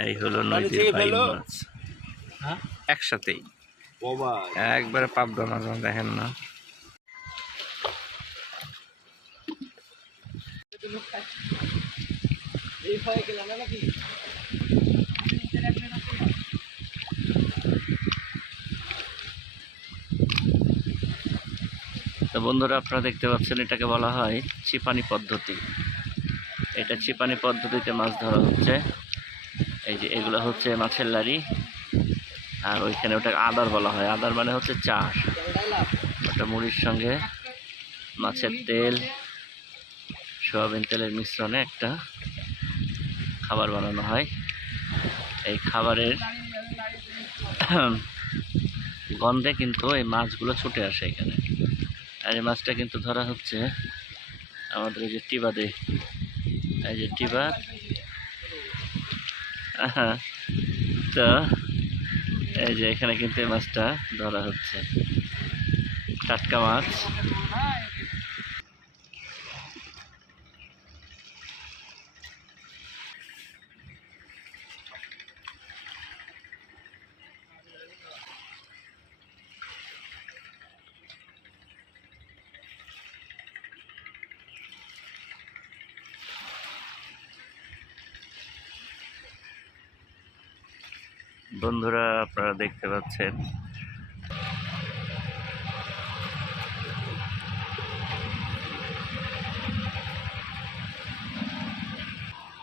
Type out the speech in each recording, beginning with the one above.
এই হলো নদীর মাছ। হ্যাঁ? একসাথেই। একবারে পাবদা মাছ দেখেন না। তো বন্ধুরা আপনারা দেখতে পাচ্ছেন এটাকে বলা হয় চিপানি পদ্ধতি। এটা চিপানি পদ্ধতিতে মাছ ধরা হচ্ছে। এই যে এগুলো হচ্ছে মাছের লাড়ি। আর ওইখানে ওটা আদার বলা হয়। আদার মানে হচ্ছে চাষ। ওটা মুড়ির সঙ্গে মাছের তেল, সোয়াবিন তেলের মিশ্রণে একটা খাবার বানানো হয়। এই খাবারের গন্ধে কিন্তু এই মাছগুলো ছুটে আসে এখানে। আর এই মাছটা কিন্তু ধরা হচ্ছে আমাদের এই যে টিবাদে। এই যে টিবা তো এই যে এখানে কিন্তু এই মাছটা ধরা হচ্ছে। টাটকা মাছ। বন্ধুরা আপনারা দেখতে পাচ্ছেন।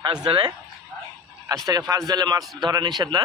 ফাঁস জালে? আজ থেকে ফাঁস জালে মাছ ধরা নিষেধ না?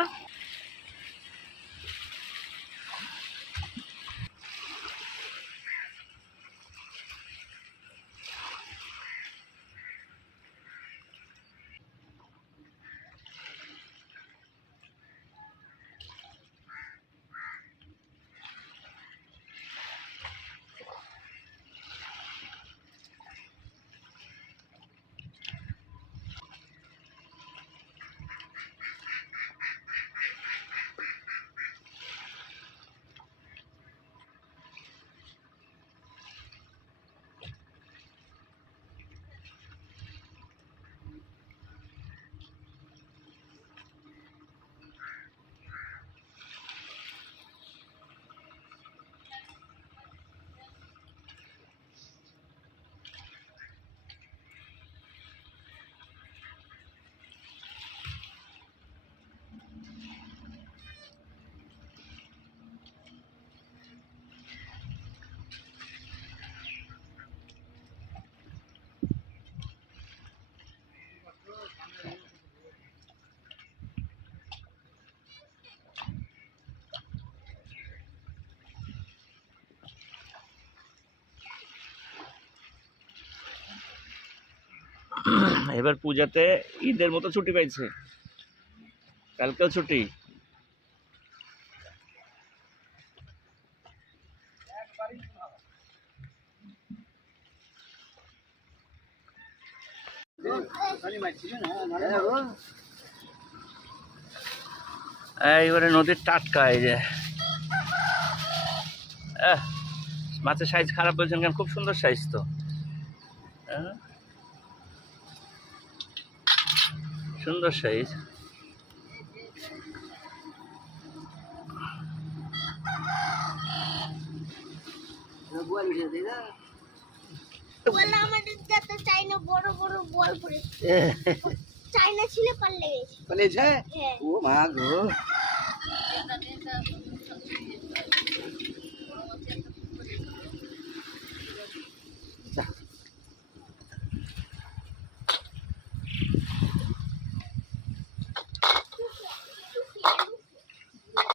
এবার পূজাতে ঈদের মতো ছুটি পাইছে। কালকেও ছুটি। এইবারে নদীর টাটকা এই যে। মাছের সাইজ খারাপ বলছেন কেন? খুব সুন্দর সাইজ তো। হ্যাঁ সুন্দর সাইজ চাইনা বড় বড় বল পড়ে চাইনা ছিল পারলে। গেছে হ্যাঁ হ্যাঁ। ও মা গো।